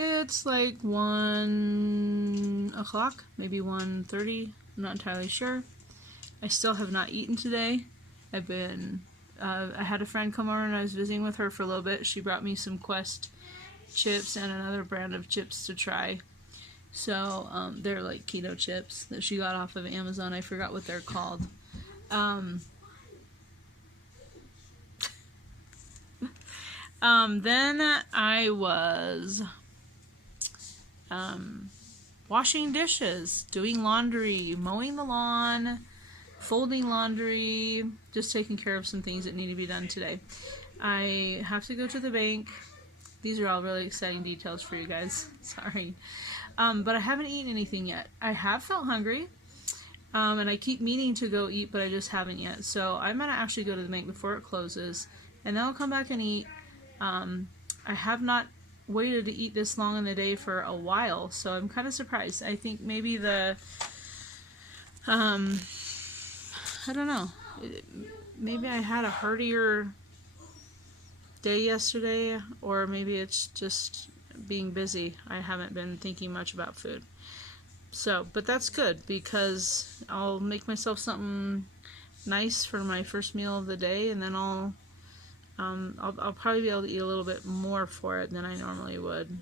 It's like 1 o'clock, maybe 1:30. I'm not entirely sure. I still have not eaten today. I had a friend come over and I was visiting with her for a little bit. She brought me some Quest chips and another brand of chips to try. So they're like keto chips that she got off of Amazon. I forgot what they're called. Then I was washing dishes, doing laundry, mowing the lawn, folding laundry, just taking care of some things that need to be done today. I have to go to the bank. These are all really exciting details for you guys. Sorry. But I haven't eaten anything yet. I have felt hungry, and I keep meaning to go eat, but I just haven't yet. So I'm going to actually go to the bank before it closes, and then I'll come back and eat. I have not waited to eat this long in the day for a while, so I'm kind of surprised. I think maybe I don't know. Maybe I had a heartier day yesterday, or maybe it's just being busy. I haven't been thinking much about food. So, but that's good because I'll make myself something nice for my first meal of the day, and then I'll probably be able to eat a little bit more for it than I normally would.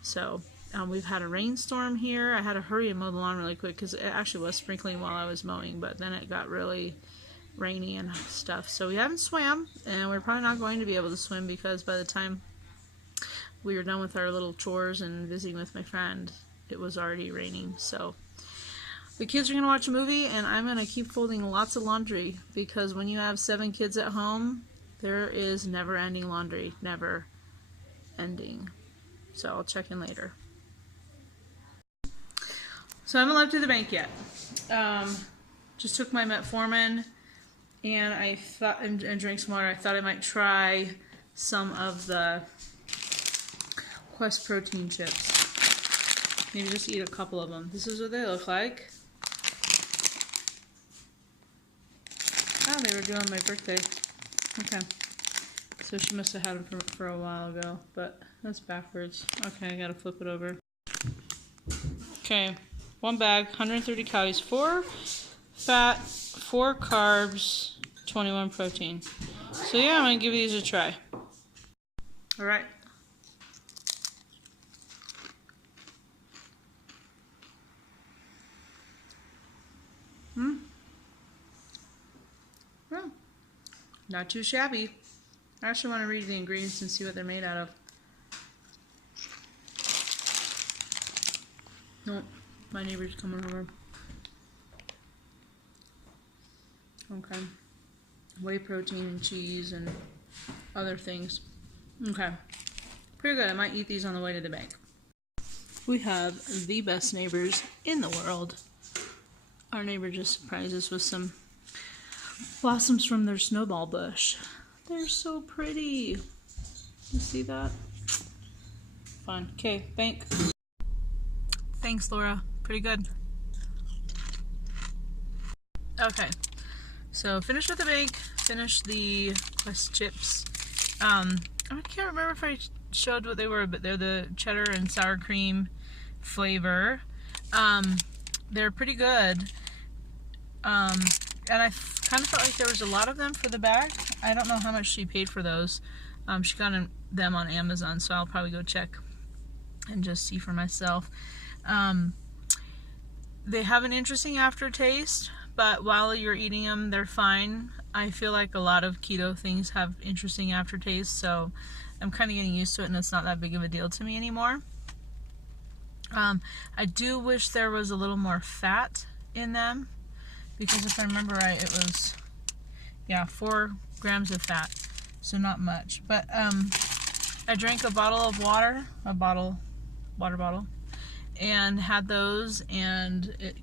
So, we've had a rainstorm here. I had to hurry and mow the lawn really quick because it actually was sprinkling while I was mowing, but then it got really rainy and stuff. So we haven't swam, and we're probably not going to be able to swim because by the time we were done with our little chores and visiting with my friend, it was already raining. So the kids are going to watch a movie, and I'm going to keep folding lots of laundry because when you have 7 kids at home, there is never-ending laundry. Never ending. So I'll check in later. So I haven't left to the bank yet. Just took my metformin, and I thought, and drank some water. I thought I might try some of the Quest protein chips. Maybe just eat a couple of them. This is what they look like. Oh, they were due on my birthday. Okay. So she must have had them for a while ago, but that's backwards. Okay, I gotta flip it over. Okay, 1 bag, 130 calories, 4 fat, 4 carbs, 21 protein. So yeah, I'm gonna give these a try. All right. Well, not too shabby. I actually want to read the ingredients and see what they're made out of. Nope, my neighbor's coming over. Okay. Whey protein and cheese and other things. Okay. Pretty good. I might eat these on the way to the bank. We have the best neighbors in the world. Our neighbor just surprised us with some blossoms from their snowball bush. They're so pretty. You see that? Fun. Okay, bank. Thanks, Laura. Pretty good. Okay, so finished with the bank. Finished the Quest chips. I can't remember if I showed what they were, but they're the cheddar and sour cream flavor. They're pretty good. And I kind of felt like there was a lot of them for the bag. I don't know how much she paid for those. She got them on Amazon, so I'll probably go check and just see for myself. They have an interesting aftertaste, but while you're eating them, they're fine. I feel like a lot of keto things have interesting aftertaste, so I'm kind of getting used to it, and it's not that big of a deal to me anymore. I do wish there was a little more fat in them, because if I remember right, it was, 4 grams of fat, so not much. But I drank a bottle of water, water bottle, and had those, and it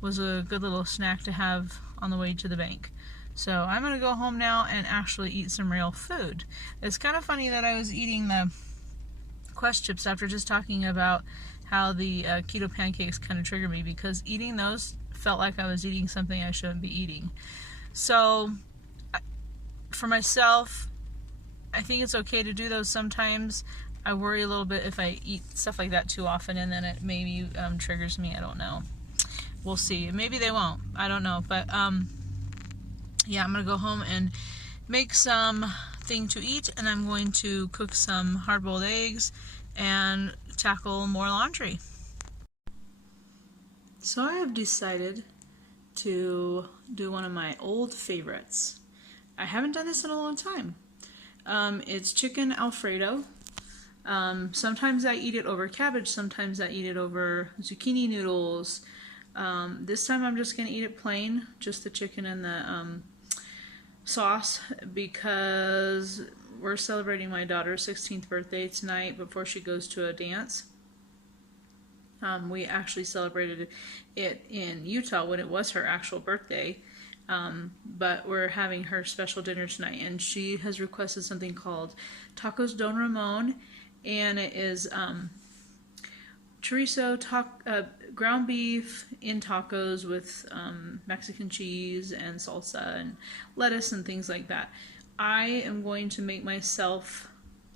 was a good little snack to have on the way to the bank. So I'm going to go home now and actually eat some real food. It's kind of funny that I was eating the Quest chips after just talking about how the keto pancakes kind of trigger me, because eating those felt like I was eating something I shouldn't be eating. So for myself, I think it's okay to do those sometimes. I worry a little bit if I eat stuff like that too often, and then it maybe triggers me. I don't know. We'll see. Maybe they won't. I don't know. But yeah, I'm gonna go home and make some thing to eat, and I'm going to cook some hard-boiled eggs and tackle more laundry. So I have decided to do one of my old favorites. I haven't done this in a long time. It's chicken Alfredo. Sometimes I eat it over cabbage, sometimes I eat it over zucchini noodles. This time I'm just going to eat it plain, just the chicken and the sauce, because we're celebrating my daughter's 16th birthday tonight before she goes to a dance. We actually celebrated it in Utah when it was her actual birthday, but we're having her special dinner tonight, and she has requested something called Tacos Don Ramon, and it is chorizo, ground beef in tacos with Mexican cheese and salsa and lettuce and things like that. I am going to make myself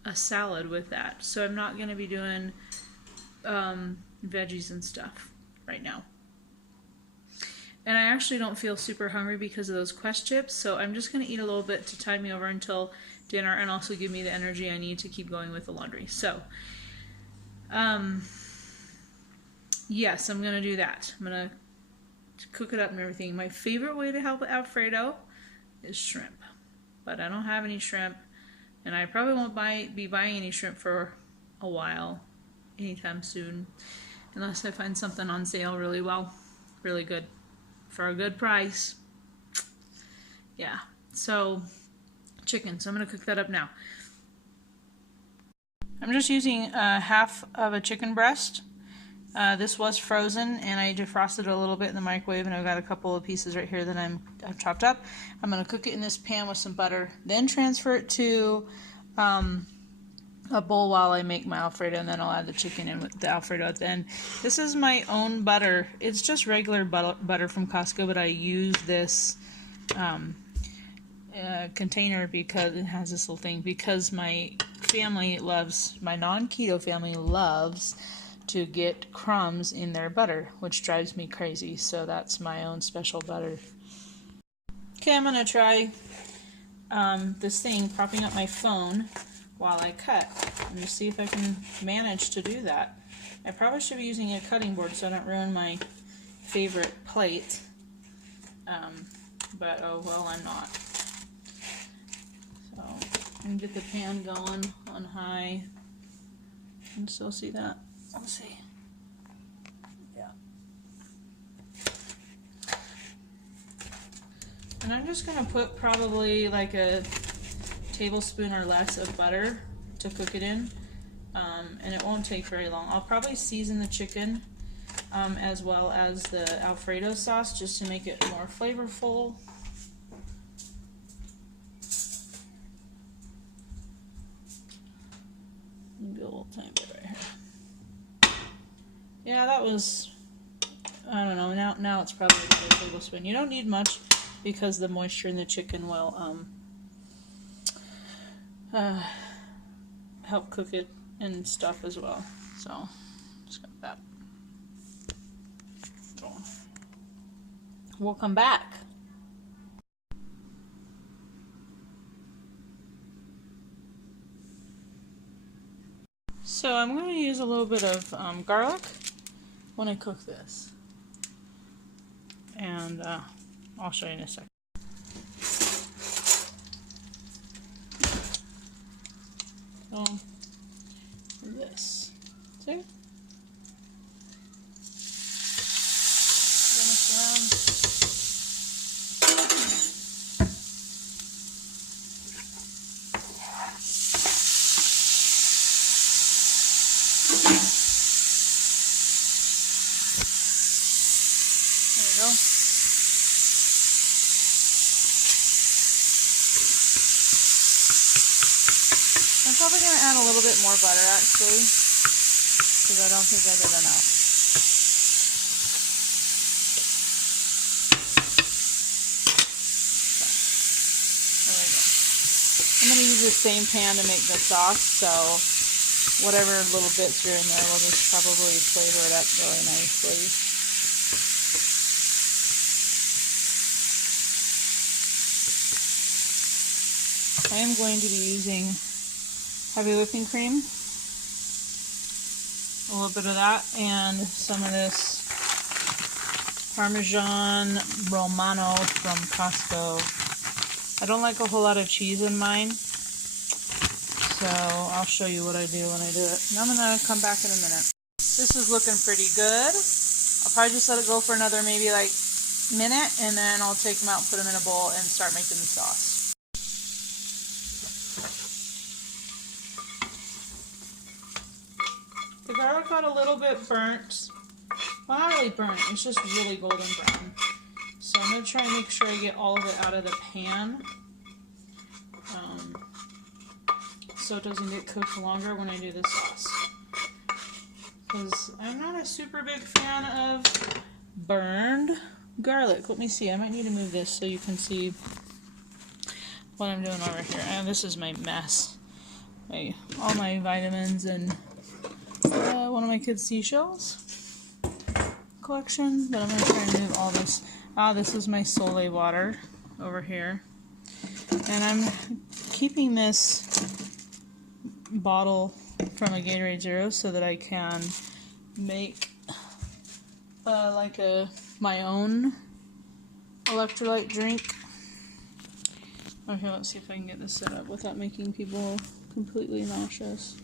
a salad with that, so I'm not going to be doing veggies and stuff right now. And I actually don't feel super hungry because of those Quest chips, so I'm just going to eat a little bit to tide me over until dinner and also give me the energy I need to keep going with the laundry. So, yes, I'm going to do that. I'm going to cook it up and everything. My favorite way to help Alfredo is shrimp, but I don't have any shrimp, and I probably won't be buying any shrimp for a while, anytime soon, unless I find something on sale really good, for a good price. Yeah, so chicken, so I'm going to cook that up now. I'm just using half of a chicken breast. This was frozen, and I defrosted it a little bit in the microwave, and I've got a couple of pieces right here that I've chopped up. I'm going to cook it in this pan with some butter, then transfer it to a bowl while I make my Alfredo, and then I'll add the chicken in with the Alfredo at the end. This is my own butter. It's just regular butter from Costco, but I use this container because it has this little thing, because my non-keto family loves to get crumbs in their butter, which drives me crazy, so that's my own special butter. Okay, I'm going to try this thing propping up my phone while I cut, and just see if I can manage to do that. I probably should be using a cutting board so I don't ruin my favorite plate, but oh well, I'm not. So I'm going to get the pan going on high. You can still see that? Let's see. Yeah. And I'm just going to put probably like a tablespoon or less of butter to cook it in, and it won't take very long. I'll probably season the chicken as well as the Alfredo sauce just to make it more flavorful. Maybe a little tiny bit right here. Yeah, that was, I don't know, now it's probably a tablespoon. You don't need much because the moisture in the chicken will help cook it and stuff as well. So just got that. So we'll come back. So I'm going to use a little bit of garlic when I cook this, and I'll show you in a second. So this, see? Mix around. There you go. I'm probably going to add a little bit more butter, actually, because I don't think I did enough. Okay. There we go. I'm going to use the same pan to make the sauce, so whatever little bits are in there will just probably flavor it up really nicely. I am going to be using heavy whipping cream, a little bit of that, and some of this Parmesan Romano from Costco. I don't like a whole lot of cheese in mine, so I'll show you what I do when I do it. And I'm going to come back in a minute. This is looking pretty good. I'll probably just let it go for another maybe like minute, and then I'll take them out, put them in a bowl, and start making the sauce. The garlic got a little bit burnt. Well, not really burnt, it's just really golden brown. So I'm going to try and make sure I get all of it out of the pan. So it doesn't get cooked longer when I do the sauce. Because I'm not a super big fan of burned garlic. Let me see, I might need to move this so you can see what I'm doing over here. And this is my mess. All my vitamins and one of my kids' seashells collection, but I'm going to try and move all this. This is my Soleil water over here, and I'm keeping this bottle from a Gatorade Zero so that I can make my own electrolyte drink. Okay, let's see if I can get this set up without making people completely nauseous.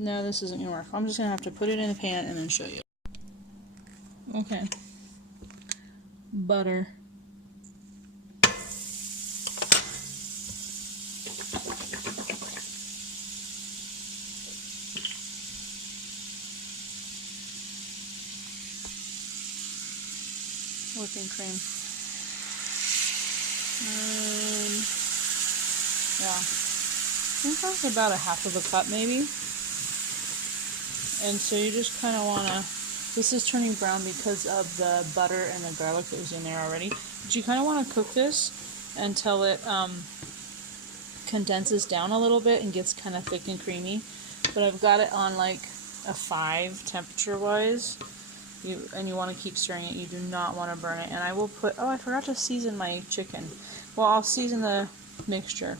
No, this isn't going to work. I'm just going to have to put it in a pan and then show you. Okay. Butter. Whipping cream. Yeah. I think that's about a half of a cup maybe. And so you just kind of want to, this is turning brown because of the butter and the garlic that was in there already. But you kind of want to cook this until it condenses down a little bit and gets kind of thick and creamy. But I've got it on like a 5 temperature-wise. And you want to keep stirring it. You do not want to burn it. And I will put, oh, I forgot to season my chicken. Well, I'll season the mixture.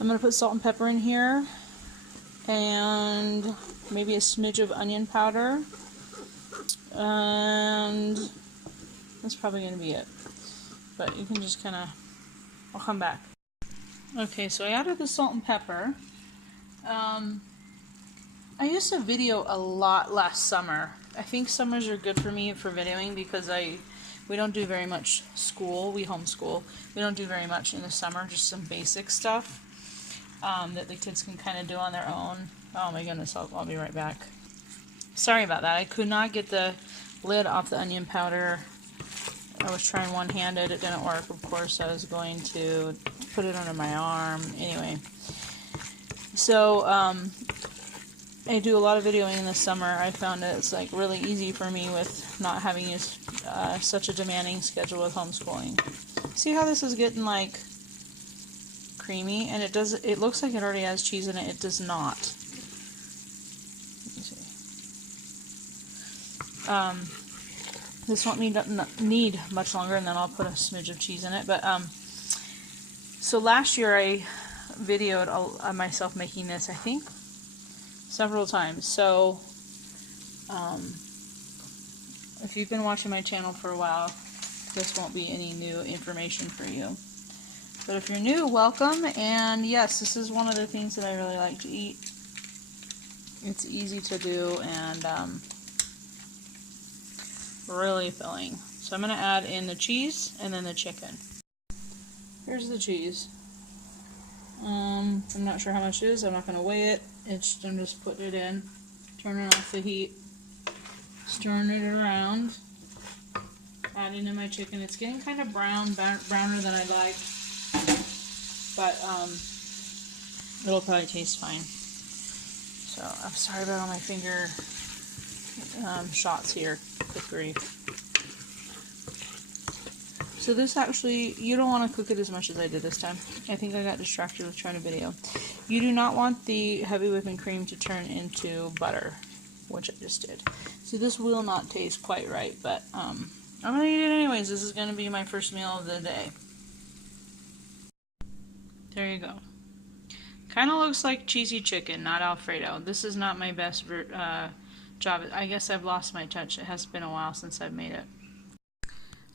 I'm going to put salt and pepper in here. And maybe a smidge of onion powder, and that's probably going to be it, but you can just kind of, I'll come back. Okay, so I added the salt and pepper. I used to video a lot last summer. I think summers are good for me for videoing because we don't do very much school, we homeschool. We don't do very much in the summer, just some basic stuff that the kids can kind of do on their own. Oh my goodness, I'll be right back. Sorry about that. I could not get the lid off the onion powder. I was trying one-handed. It didn't work. Of course, I was going to put it under my arm. Anyway. So, I do a lot of videoing in the summer. I found it's like really easy for me with not having such a demanding schedule with homeschooling. See how this is getting like creamy? And it looks like it already has cheese in it. It does not. This won't need much longer, and then I'll put a smidge of cheese in it. But so last year I videoed myself making this, I think, several times. So if you've been watching my channel for a while, this won't be any new information for you. But if you're new, welcome. And yes, this is one of the things that I really like to eat. It's easy to do and really filling. So I'm going to add in the cheese and then the chicken. Here's the cheese. I'm not sure how much it is. I'm not going to weigh it. I'm just putting it in, turning off the heat, stirring it around, adding in my chicken. It's getting kind of browner than I like, but it'll probably taste fine. So I'm sorry about all my finger shots here. Good grief. So this actually, you don't want to cook it as much as I did this time. I think I got distracted with trying to video. You do not want the heavy whipping cream to turn into butter, which I just did. So this will not taste quite right, but I'm going to eat it anyways. This is going to be my first meal of the day. There you go. Kind of looks like cheesy chicken, not Alfredo. This is not my best job. I guess I've lost my touch. It has been a while since I've made it.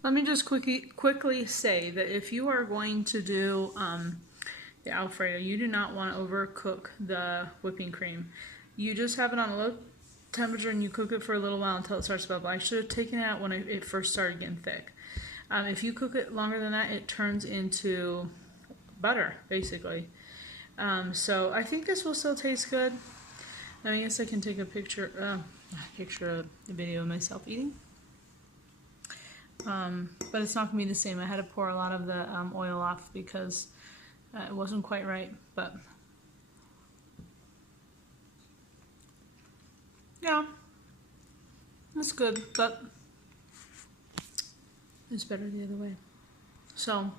Let me just quickly say that if you are going to do the Alfredo, you do not want to overcook the whipping cream. You just have it on a low temperature and you cook it for a little while until it starts to bubble. I should have taken it out when it first started getting thick. If you cook it longer than that, it turns into butter, basically. So I think this will still taste good. I guess I can take a picture of the video of myself eating. But it's not going to be the same. I had to pour a lot of the oil off because it wasn't quite right. But yeah, it's good, but it's better the other way. So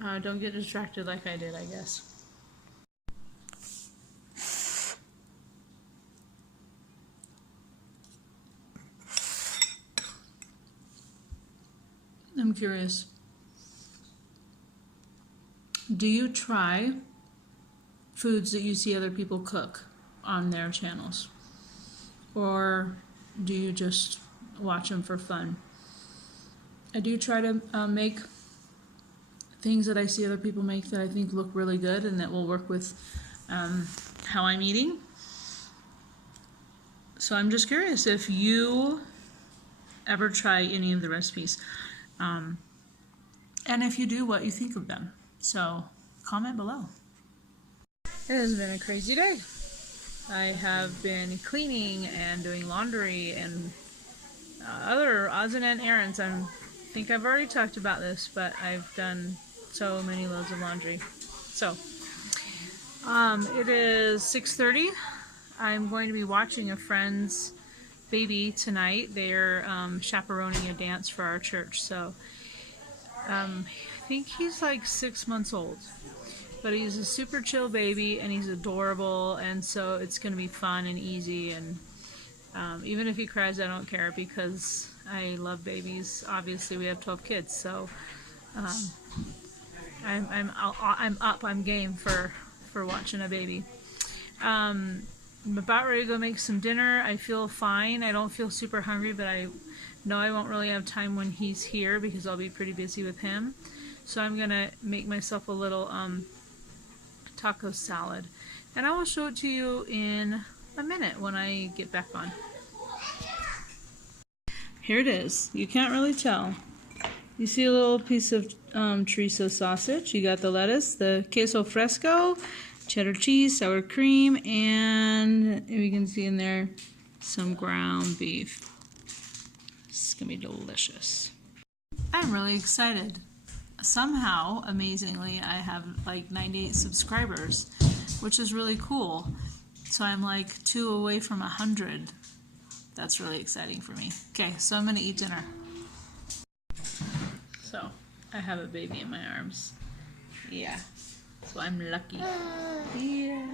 don't get distracted like I did, I guess. I'm curious. Do you try foods that you see other people cook on their channels? Or do you just watch them for fun? I do try to make things that I see other people make that I think look really good and that will work with how I'm eating. So I'm just curious if you ever try any of the recipes. And if you do, what you think of them. So comment below. It has been a crazy day. I have been cleaning and doing laundry and other odds and end errands. I think I've already talked about this, but I've done so many loads of laundry. So it is 6:30. I'm going to be watching a friend's baby tonight. They're chaperoning a dance for our church. So I think he's like 6 months old, but he's a super chill baby and he's adorable, and so it's going to be fun and easy. And even if he cries, I don't care because I love babies. Obviously, we have 12 kids, so I'm game for watching a baby. I'm about ready to go make some dinner. I feel fine. I don't feel super hungry, but I know I won't really have time when he's here because I'll be pretty busy with him. So I'm going to make myself a little taco salad. And I will show it to you in a minute when I get back on. Here it is. You can't really tell. You see a little piece of chorizo sausage. You got the lettuce, the queso fresco, cheddar cheese, sour cream, and you can see in there some ground beef. This is going to be delicious. I'm really excited. Somehow, amazingly, I have like 98 subscribers, which is really cool. So I'm like 2 away from 100. That's really exciting for me. Okay, so I'm going to eat dinner. So, I have a baby in my arms. Yeah. So I'm lucky. Yeah.